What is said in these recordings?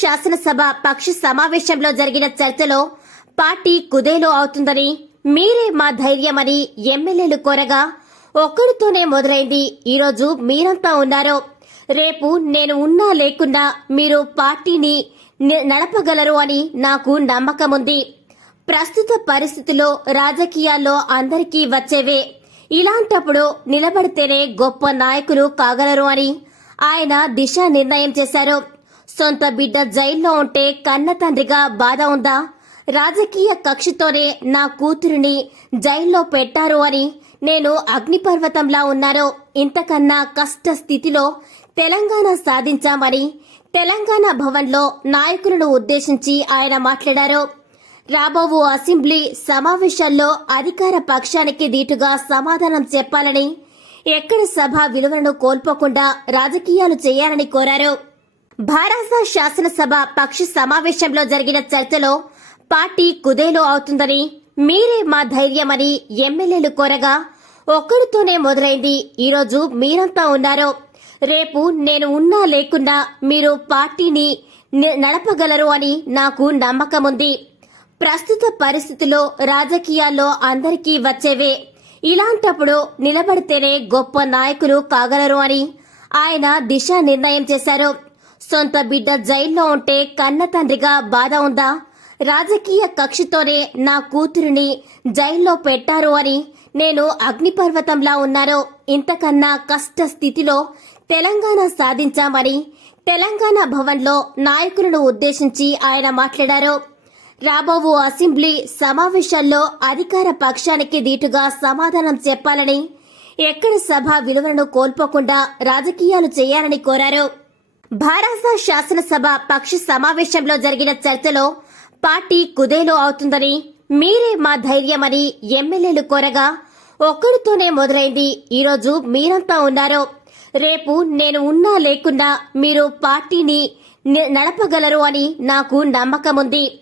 శాసనసభ పక్ష సమావేశంలో జరిగిన చర్చలో పార్టీ కుదేలో అవుతుందని మీరే మా ధైర్యమని ఎమ్మెల్యేలు కోరగా ఒక్కడితోనే మొదలైంది ఈరోజు మీరంతా ఉన్నారు రేపు నేను ఉన్నా లేకున్నా మీరు పార్టీని నడపగలరు అని నాకు నమ్మకముంది. ప్రస్తుత పరిస్థితిలో రాజకీయాల్లో అందరికీ వచ్చేవే. ఇలాంటప్పుడు నిలబడితేనే గొప్ప నాయకులు కాగలరు అని ఆయన దిశ నిర్ణయం చేశారు. సొంత బిడ్డ జైల్లో ఉంటే కన్న తండ్రిగా బాధ ఉందా? రాజకీయ కక్షతోనే నా కూతురిని జైల్లో పెట్టారు అని నేను అగ్నిపర్వతంలా ఉన్నారో ఇంతకన్నా కష్ట స్థితిలో తెలంగాణ సాధించామని తెలంగాణ భవన్లో నాయకులను ఉద్దేశించి ఆయన మాట్లాడారు. రాబోవు అసెంబ్లీ సమావేశాల్లో అధికార పక్షానికి దీటుగా సమాధానం చెప్పాలని ఎక్కడ సభ విలువలను కోల్పోకుండా రాజకీయాలు చేయాలని కోరారు. భారత శాసనసభ పక్ష సమావేశంలో జరిగిన చర్చలో పార్టీ కుదేలో అవుతుందని మీరే మా ధైర్యమని ఎమ్మెల్యేలు కోరగా ఒక్కడితోనే మొదలైంది ఈరోజు మీరంతా ఉన్నారు రేపు నేను ఉన్నా లేకున్నా మీరు పార్టీని నడపగలరు అని నాకు నమ్మకముంది. ప్రస్తుత పరిస్థితిలో రాజకీయాల్లో అందరికీ వచ్చేవే. ఇలాంటప్పుడు నిలబడితేనే గొప్ప నాయకులు కాగలరు అని ఆయన దిశా నిర్ణయం చేశారు. సొంత బిడ్డ జైల్లో ఉంటే కన్న తండ్రిగా బాధ ఉందా? రాజకీయ కక్షతోనే నా కూతురిని జైల్లో పెట్టారు అని నేను అగ్నిపర్వతంలా ఉన్నారో ఇంతకన్నా కష్ట స్థితిలో తెలంగాణ సాధించామని తెలంగాణ భవన్లో నాయకులను ఉద్దేశించి ఆయన మాట్లాడారు. రాబోవు అసెంబ్లీ సమావేశాల్లో అధికార పక్షానికి దీటుగా సమాధానం చెప్పాలని ఎక్కడ సభ విలువలను కోల్పోకుండా రాజకీయాలు చేయాలని కోరారు. భారత శాసనసభ పక్ష సమావేశంలో జరిగిన చర్చలో పార్టీ కుదేలో అవుతుందని మీరే మా ధైర్యమని ఎమ్మెల్యేలు కోరగా ఒక్కరితోనే మొదలైంది ఈరోజు మీరంతా ఉన్నారు రేపు నేను ఉన్నా లేకున్నా మీరు పార్టీని నడపగలరు అని నాకు నమ్మకముంది.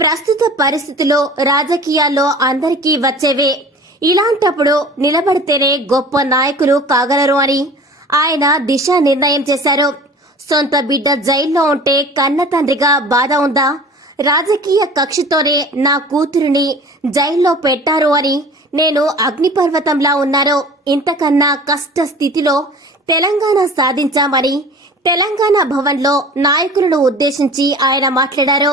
ప్రస్తుత పరిస్థితిలో రాజకీయాల్లో అందరికీ వచ్చేవే. ఇలాంటప్పుడు నిలబడితేనే గొప్ప నాయకులు కాగలరు అని ఆయన దిశ నిర్ణయం చేశారు. సొంత బిడ్డ జైల్లో ఉంటే కన్న తండ్రిగా బాధ ఉందా? రాజకీయ కక్షతోనే నా కూతురిని జైల్లో పెట్టారు అని నేను అగ్నిపర్వతంలా ఉన్నారో ఇంతకన్నా కష్ట స్థితిలో తెలంగాణ సాధించామని తెలంగాణ భవన్లో నాయకులను ఉద్దేశించి ఆయన మాట్లాడారు.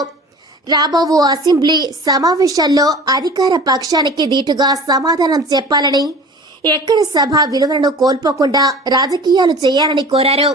రాబోవు అసెంబ్లీ సమావేశాల్లో అధికార పక్షానికి దీటుగా సమాధానం చెప్పాలని ఎక్కడ సభ విలువలను కోల్పోకుండా రాజకీయాలు చేయాలని కోరారు.